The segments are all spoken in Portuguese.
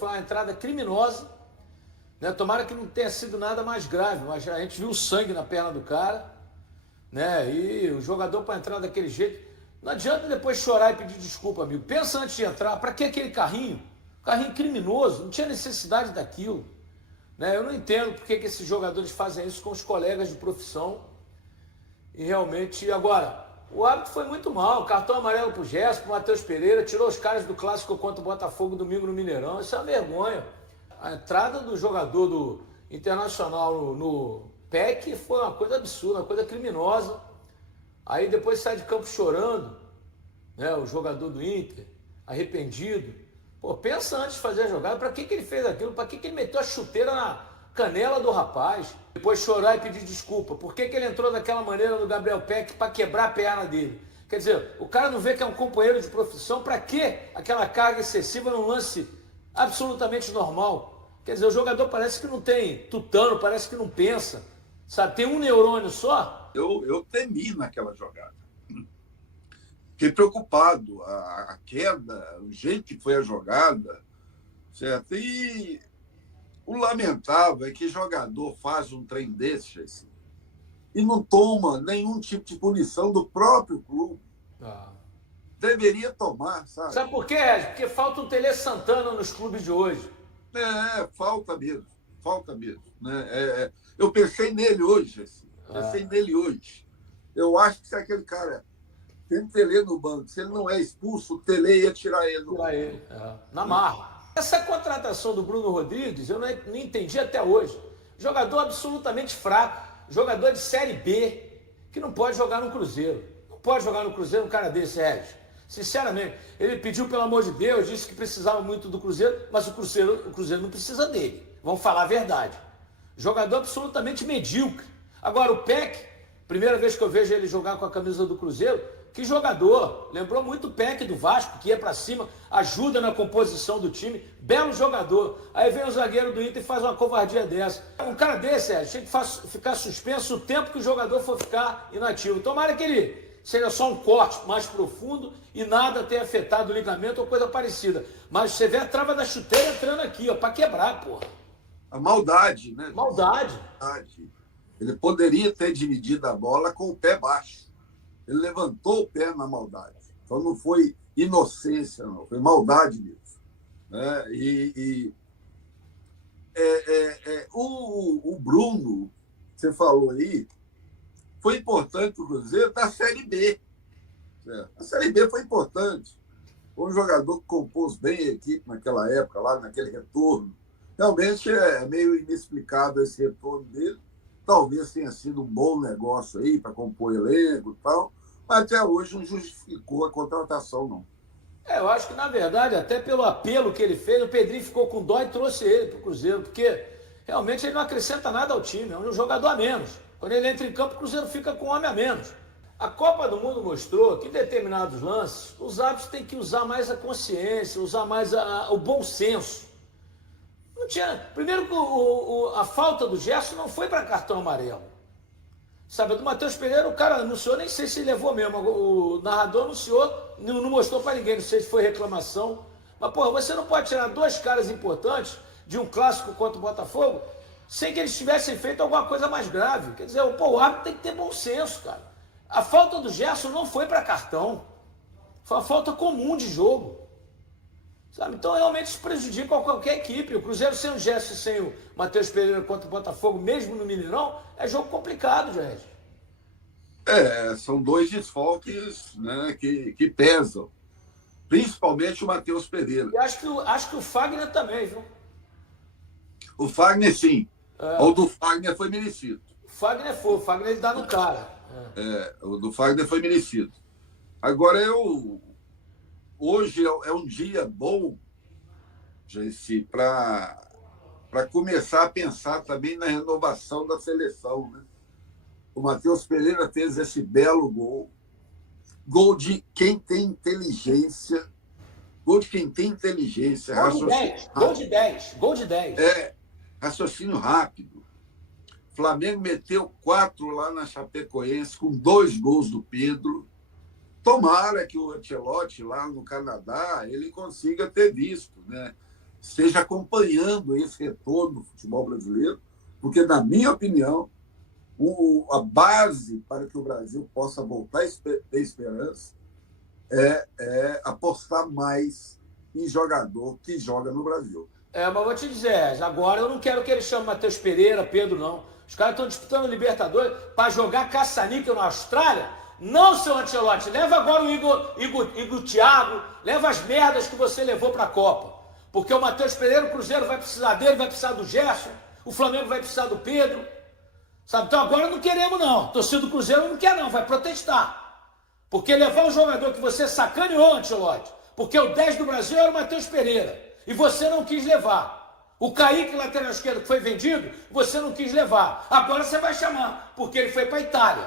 foi uma entrada criminosa, né? Tomara que não tenha sido nada mais grave, mas a gente viu o sangue na perna do cara, né? E o jogador para entrar daquele jeito, não adianta depois chorar e pedir desculpa, amigo. Pensa antes de entrar, para que aquele carrinho? Carrinho criminoso, não tinha necessidade daquilo, né? Eu não entendo porque que esses jogadores fazem isso com os colegas de profissão. E realmente, agora, o árbitro foi muito mal. Cartão amarelo pro Gerson, pro Matheus Pereira, tirou os caras do clássico contra o Botafogo domingo no Mineirão. Isso é uma vergonha. A entrada do jogador do Internacional no PEC foi uma coisa absurda, uma coisa criminosa. Aí depois sai de campo chorando, né? O jogador do Inter, arrependido. Pô, pensa antes de fazer a jogada. Para que ele fez aquilo? Para que ele meteu a chuteira na canela do rapaz? Depois chorar e pedir desculpa. Por que ele entrou daquela maneira no Gabriel Peck para quebrar a perna dele? Quer dizer, o cara não vê que é um companheiro de profissão. Para que aquela carga excessiva num lance absolutamente normal? Quer dizer, o jogador parece que não tem tutano, parece que não pensa. Sabe, tem um neurônio só. Eu temi naquela jogada. Fiquei preocupado. A queda, o jeito que foi a jogada, certo? E o lamentável é que jogador faz um trem desse assim, e não toma nenhum tipo de punição do próprio clube. Deveria tomar, sabe? Sabe por quê, Regis? Porque falta um Tele Santana nos clubes de hoje. Falta mesmo. Falta mesmo. Né? Eu pensei nele hoje. Assim, pensei nele hoje. Eu acho que se aquele cara tem Tele no banco, se ele não é expulso, o Tele ia tirar ele do banco. Na marra. Essa contratação do Bruno Rodrigues, eu não entendi até hoje. Jogador absolutamente fraco, jogador de Série B, que não pode jogar no Cruzeiro. Não pode jogar no Cruzeiro um cara desse, Regis. Sinceramente, ele pediu, pelo amor de Deus, disse que precisava muito do Cruzeiro, mas o Cruzeiro não precisa dele. Vamos falar a verdade. Jogador absolutamente medíocre. Agora, o Peck, primeira vez que eu vejo ele jogar com a camisa do Cruzeiro, que jogador. Lembrou muito o Peck do Vasco, que ia pra cima, ajuda na composição do time. Belo jogador. Aí vem o zagueiro do Inter e faz uma covardia dessa. Um cara desse, tinha que ficar suspenso o tempo que o jogador for ficar inativo. Tomara que ele seja só um corte mais profundo e nada tenha afetado o ligamento ou coisa parecida. Mas você vê a trava da chuteira entrando aqui, ó, pra quebrar, porra. A maldade, né? Maldade. Ele poderia ter dividido a bola com o pé baixo. Ele levantou o pé na maldade. Então não foi inocência, não. Foi maldade mesmo. Né? O Bruno, você falou aí, foi importante para o Cruzeiro da Série B. A Série B foi importante. Foi um jogador que compôs bem a equipe naquela época, lá naquele retorno. Realmente é meio inexplicável esse retorno dele. Talvez tenha sido um bom negócio aí para compor elenco e tal, mas até hoje não justificou a contratação, não. Eu acho que, na verdade, até pelo apelo que ele fez, o Pedrinho ficou com dó e trouxe ele para o Cruzeiro, porque realmente ele não acrescenta nada ao time, é um jogador a menos. Quando ele entra em campo, o Cruzeiro fica com um homem a menos. A Copa do Mundo mostrou que em determinados lances, os árbitros têm que usar mais a consciência, usar mais o bom senso. Não tinha. Primeiro que a falta do Gerson não foi para cartão amarelo. Sabe, do Matheus Pereira, o cara anunciou, nem sei se levou mesmo. O narrador anunciou, não mostrou para ninguém, não sei se foi reclamação. Mas, porra, você não pode tirar dois caras importantes de um clássico contra o Botafogo sem que eles tivessem feito alguma coisa mais grave. Quer dizer, o árbitro tem que ter bom senso, cara. A falta do Gerson não foi para cartão. Foi uma falta comum de jogo. Sabe? Então, realmente, isso prejudica qualquer equipe. O Cruzeiro sem o Gerson e sem o Matheus Pereira contra o Botafogo, mesmo no Mineirão, é jogo complicado, Jorge. São dois desfalques, né, que pesam. Principalmente o Matheus Pereira. E acho que o Fagner também, viu? O Fagner, sim. O do Fagner foi merecido. O Fagner ele dá no cara. O do Fagner foi merecido. Agora, hoje é um dia bom, Jesse, para começar a pensar também na renovação da seleção. Né? O Matheus Pereira fez esse belo gol. Gol de quem tem inteligência. Gol de quem tem inteligência. Gol de 10. Gol de 10. Raciocínio rápido. Flamengo meteu 4 lá na Chapecoense com 2 gols do Pedro. Tomara que o Ancelotti lá no Canadá ele consiga ter visto, né? esteja acompanhando esse retorno do futebol brasileiro, porque, na minha opinião, a base para que o Brasil possa voltar a ter esperança é apostar mais em jogador que joga no Brasil. Mas vou te dizer, agora eu não quero que ele chame Matheus Pereira, Pedro, não. Os caras estão disputando o Libertadores para jogar caça-níquel na Austrália. Não, seu Ancelotti, leva agora o Igor Thiago, leva as merdas que você levou para a Copa. Porque o Matheus Pereira, o Cruzeiro vai precisar dele, vai precisar do Gerson, o Flamengo vai precisar do Pedro. Sabe? Então agora não queremos, não. A torcida do Cruzeiro não quer, não, vai protestar. Porque levar um jogador que você sacaneou, Ancelotti, porque o 10 do Brasil era o Matheus Pereira, e você não quis levar. O Kaique, lateral esquerdo, que foi vendido, você não quis levar. Agora você vai chamar, porque ele foi para a Itália.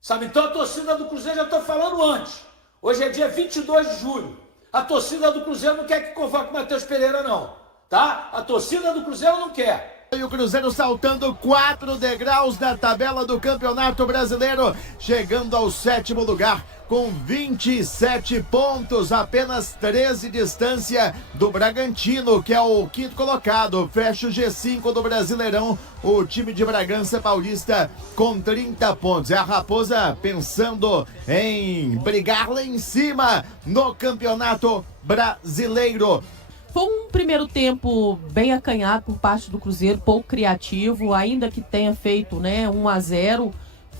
Sabe? Então a torcida do Cruzeiro, já estou falando antes. Hoje é dia 22 de julho. A torcida do Cruzeiro não quer que convoque o Matheus Pereira, não. Tá? A torcida do Cruzeiro não quer. E o Cruzeiro saltando 4 degraus da tabela do Campeonato Brasileiro, chegando ao 7º lugar com 27 pontos, apenas 13 distância do Bragantino, que é o 5º colocado. Fecha o G5 do Brasileirão, o time de Bragança Paulista com 30 pontos. É a Raposa pensando em brigar lá em cima no Campeonato Brasileiro. Foi um primeiro tempo bem acanhado por parte do Cruzeiro, pouco criativo, ainda que tenha feito 1-0.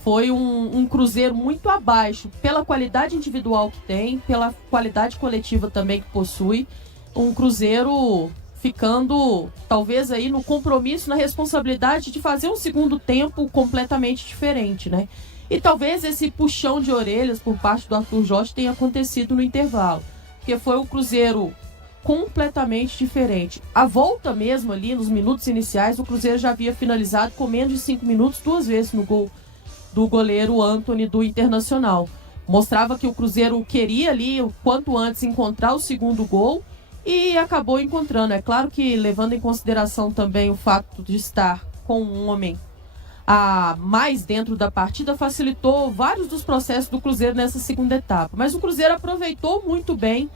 Foi um Cruzeiro muito abaixo, pela qualidade individual que tem, pela qualidade coletiva também que possui. Um Cruzeiro ficando, talvez, aí no compromisso, na responsabilidade de fazer um segundo tempo completamente diferente, né? E talvez esse puxão de orelhas por parte do Arthur Jorge tenha acontecido no intervalo, porque foi o Cruzeiro completamente diferente. A volta mesmo ali, nos minutos iniciais, o Cruzeiro já havia finalizado com menos de 5 minutos, 2 vezes no gol do goleiro Antony do Internacional. Mostrava que o Cruzeiro queria ali, o quanto antes, encontrar o segundo gol e acabou encontrando. É claro que, levando em consideração também o fato de estar com um homem a mais dentro da partida, facilitou vários dos processos do Cruzeiro nessa segunda etapa. Mas o Cruzeiro aproveitou muito bem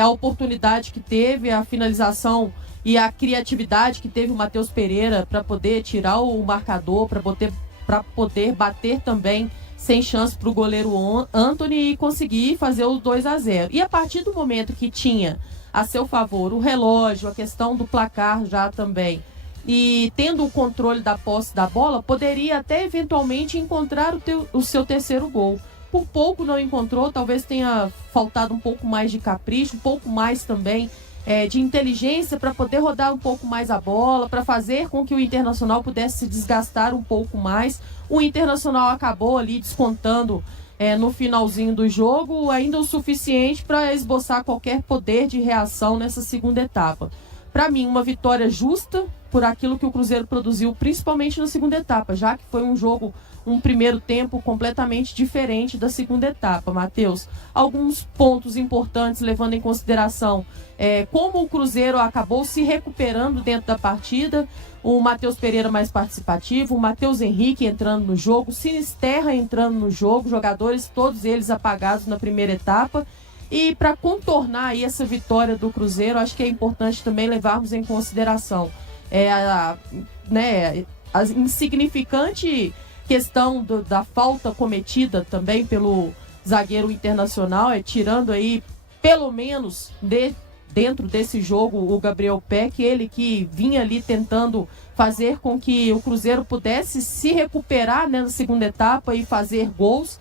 a oportunidade que teve, a finalização e a criatividade que teve o Matheus Pereira para poder tirar o marcador, para poder bater também sem chance para o goleiro Antony e conseguir fazer o 2-0. E a partir do momento que tinha a seu favor o relógio, a questão do placar já também, e tendo o controle da posse da bola, poderia até eventualmente encontrar o seu terceiro gol. Por pouco não encontrou, talvez tenha faltado um pouco mais de capricho, um pouco mais também de inteligência para poder rodar um pouco mais a bola, para fazer com que o Internacional pudesse se desgastar um pouco mais. O Internacional acabou ali descontando no finalzinho do jogo, ainda o suficiente para esboçar qualquer poder de reação nessa segunda etapa. Para mim, uma vitória justa por aquilo que o Cruzeiro produziu, principalmente na segunda etapa, já que foi um primeiro tempo completamente diferente da segunda etapa. Matheus, alguns pontos importantes levando em consideração como o Cruzeiro acabou se recuperando dentro da partida, o Matheus Pereira mais participativo, o Matheus Henrique entrando no jogo, o Sinisterra entrando no jogo, jogadores todos eles apagados na primeira etapa. E para contornar aí essa vitória do Cruzeiro, acho que é importante também levarmos em consideração a insignificante questão da falta cometida também pelo zagueiro Internacional, tirando aí pelo menos dentro desse jogo o Gabriel Peck, ele que vinha ali tentando fazer com que o Cruzeiro pudesse se recuperar na segunda etapa e fazer gols.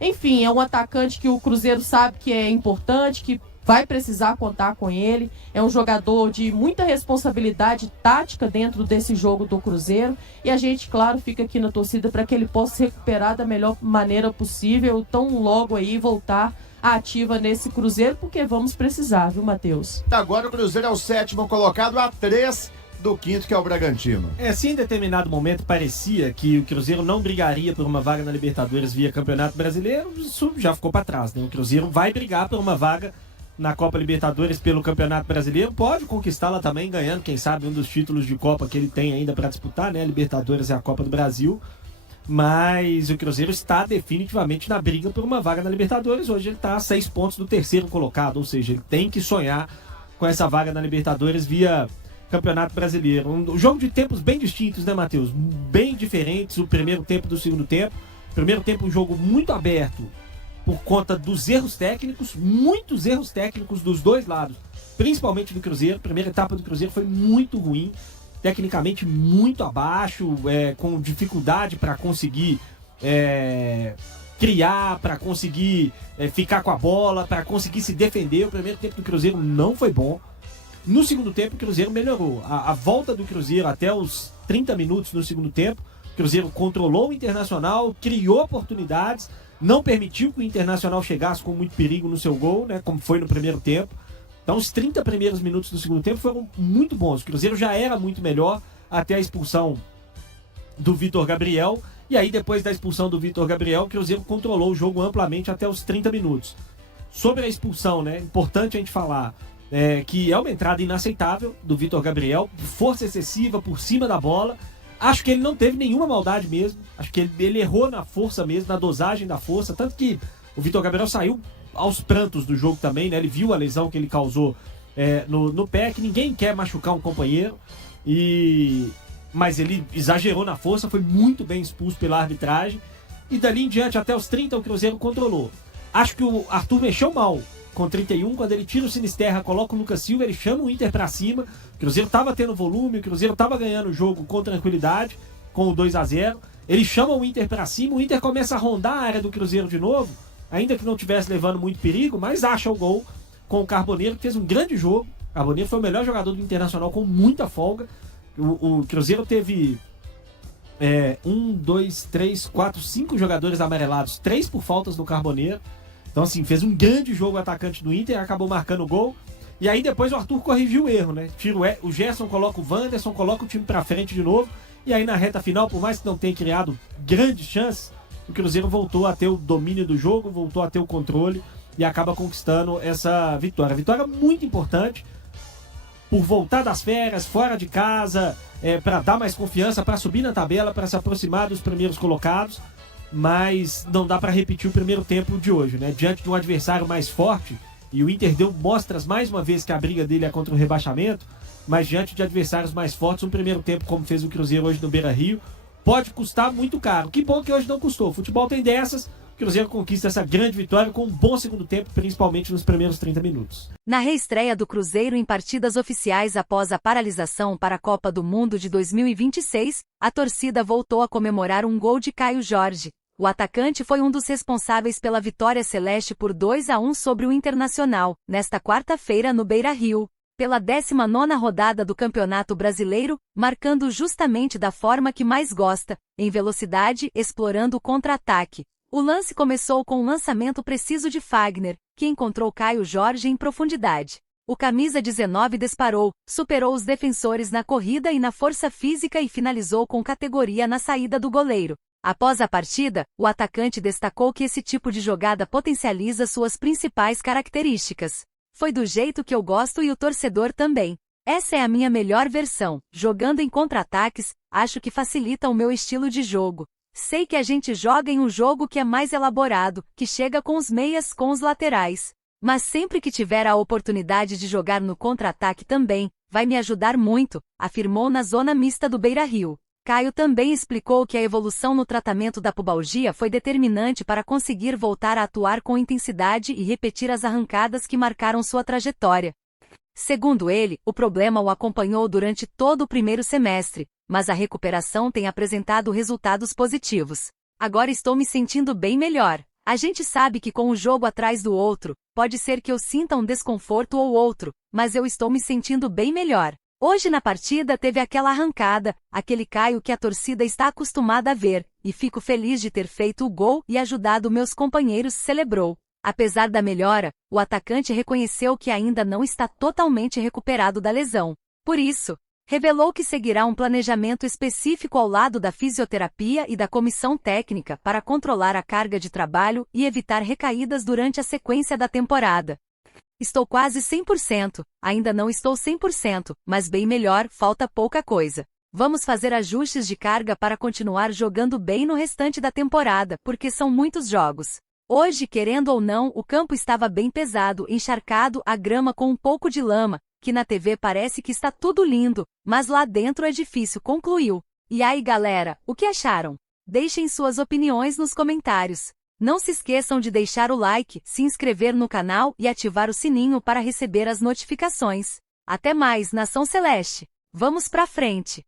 Enfim, é um atacante que o Cruzeiro sabe que é importante, que vai precisar contar com ele. É um jogador de muita responsabilidade tática dentro desse jogo do Cruzeiro. E a gente, claro, fica aqui na torcida para que ele possa se recuperar da melhor maneira possível, tão logo aí voltar à ativa nesse Cruzeiro, porque vamos precisar, viu, Matheus? Agora o Cruzeiro é o 7º colocado, a 3 do 5º, que é o Bragantino. Se em determinado momento parecia que o Cruzeiro não brigaria por uma vaga na Libertadores via Campeonato Brasileiro, isso já ficou para trás, né? O Cruzeiro vai brigar por uma vaga na Copa Libertadores pelo Campeonato Brasileiro, pode conquistá-la também, ganhando, quem sabe, um dos títulos de Copa que ele tem ainda para disputar, né? A Libertadores e a Copa do Brasil. Mas o Cruzeiro está definitivamente na briga por uma vaga na Libertadores. Hoje ele está a 6 pontos do 3º colocado, ou seja, ele tem que sonhar com essa vaga na Libertadores via Campeonato Brasileiro. Um jogo de tempos bem distintos, né, Matheus? Bem diferentes o primeiro tempo do segundo tempo. Primeiro tempo um jogo muito aberto por conta dos erros técnicos, muitos erros técnicos dos dois lados, principalmente do Cruzeiro. A primeira etapa do Cruzeiro foi muito ruim, tecnicamente muito abaixo, com dificuldade para conseguir criar, para conseguir ficar com a bola, para conseguir se defender. O primeiro tempo do Cruzeiro não foi bom. No segundo tempo, o Cruzeiro melhorou. A volta do Cruzeiro até os 30 minutos no segundo tempo, o Cruzeiro controlou o Internacional, criou oportunidades, não permitiu que o Internacional chegasse com muito perigo no seu gol, né, como foi no primeiro tempo. Então, os 30 primeiros minutos do segundo tempo foram muito bons. O Cruzeiro já era muito melhor até a expulsão do Vitor Gabriel. E aí, depois da expulsão do Vitor Gabriel, o Cruzeiro controlou o jogo amplamente até os 30 minutos. Sobre a expulsão, né, importante a gente falar que é uma entrada inaceitável do Vitor Gabriel, força excessiva por cima da bola. Acho que ele não teve nenhuma maldade mesmo. Acho que ele errou na força mesmo, na dosagem da força. Tanto que o Vitor Gabriel saiu aos prantos do jogo também, né? Ele viu a lesão que ele causou no pé, que ninguém quer machucar um companheiro. Mas ele exagerou na força, foi muito bem expulso pela arbitragem. E dali em diante, até os 30, o Cruzeiro controlou. Acho que o Arthur mexeu mal com 31, quando ele tira o Sinisterra, coloca o Lucas Silva, ele chama o Inter pra cima. O Cruzeiro tava tendo volume, o Cruzeiro tava ganhando o jogo com tranquilidade, com o 2-0. Ele chama o Inter pra cima, o Inter começa a rondar a área do Cruzeiro de novo, ainda que não estivesse levando muito perigo, mas acha o gol com o Carboneiro, que fez um grande jogo. O Carboneiro foi o melhor jogador do Internacional com muita folga. O Cruzeiro teve 5 jogadores amarelados, 3 por faltas do Carboneiro. Então, assim, fez um grande jogo o atacante do Inter, acabou marcando o gol. E aí depois o Arthur corrigiu o erro, né? Tira o Gerson, coloca o Wanderson, coloca o time pra frente de novo. E aí na reta final, por mais que não tenha criado grandes chances, o Cruzeiro voltou a ter o domínio do jogo, voltou a ter o controle e acaba conquistando essa vitória. Vitória muito importante por voltar das férias, fora de casa, para dar mais confiança, para subir na tabela, para se aproximar dos primeiros colocados. Mas não dá para repetir o primeiro tempo de hoje, né? Diante de um adversário mais forte, e o Inter deu mostras mais uma vez que a briga dele é contra o rebaixamento, mas diante de adversários mais fortes, um primeiro tempo como fez o Cruzeiro hoje no Beira-Rio, pode custar muito caro. Que bom que hoje não custou. O futebol tem dessas, o Cruzeiro conquista essa grande vitória com um bom segundo tempo, principalmente nos primeiros 30 minutos. Na reestreia do Cruzeiro em partidas oficiais após a paralisação para a Copa do Mundo de 2026, a torcida voltou a comemorar um gol de Caio Jorge. O atacante foi um dos responsáveis pela vitória celeste por 2-1 sobre o Internacional, nesta quarta-feira no Beira-Rio, pela 19ª rodada do Campeonato Brasileiro, marcando justamente da forma que mais gosta, em velocidade, explorando o contra-ataque. O lance começou com um lançamento preciso de Fagner, que encontrou Caio Jorge em profundidade. O camisa 19 disparou, superou os defensores na corrida e na força física e finalizou com categoria na saída do goleiro. Após a partida, o atacante destacou que esse tipo de jogada potencializa suas principais características. Foi do jeito que eu gosto e o torcedor também. Essa é a minha melhor versão. Jogando em contra-ataques, acho que facilita o meu estilo de jogo. Sei que a gente joga em um jogo que é mais elaborado, que chega com os meias, com os laterais. Mas sempre que tiver a oportunidade de jogar no contra-ataque também, vai me ajudar muito, afirmou na zona mista do Beira-Rio. Caio também explicou que a evolução no tratamento da pubalgia foi determinante para conseguir voltar a atuar com intensidade e repetir as arrancadas que marcaram sua trajetória. Segundo ele, o problema o acompanhou durante todo o primeiro semestre, mas a recuperação tem apresentado resultados positivos. Agora estou me sentindo bem melhor. A gente sabe que com o jogo atrás do outro, pode ser que eu sinta um desconforto ou outro, mas eu estou me sentindo bem melhor. Hoje na partida teve aquela arrancada, aquele Caio que a torcida está acostumada a ver, e fico feliz de ter feito o gol e ajudado meus companheiros, celebrou. Apesar da melhora, o atacante reconheceu que ainda não está totalmente recuperado da lesão. Por isso, revelou que seguirá um planejamento específico ao lado da fisioterapia e da comissão técnica para controlar a carga de trabalho e evitar recaídas durante a sequência da temporada. Estou quase 100%, ainda não estou 100%, mas bem melhor, falta pouca coisa. Vamos fazer ajustes de carga para continuar jogando bem no restante da temporada, porque são muitos jogos. Hoje, querendo ou não, o campo estava bem pesado, encharcado, a grama com um pouco de lama, que na TV parece que está tudo lindo, mas lá dentro é difícil, concluiu. E aí, galera, o que acharam? Deixem suas opiniões nos comentários. Não se esqueçam de deixar o like, se inscrever no canal e ativar o sininho para receber as notificações. Até mais, Nação Celeste! Vamos pra frente!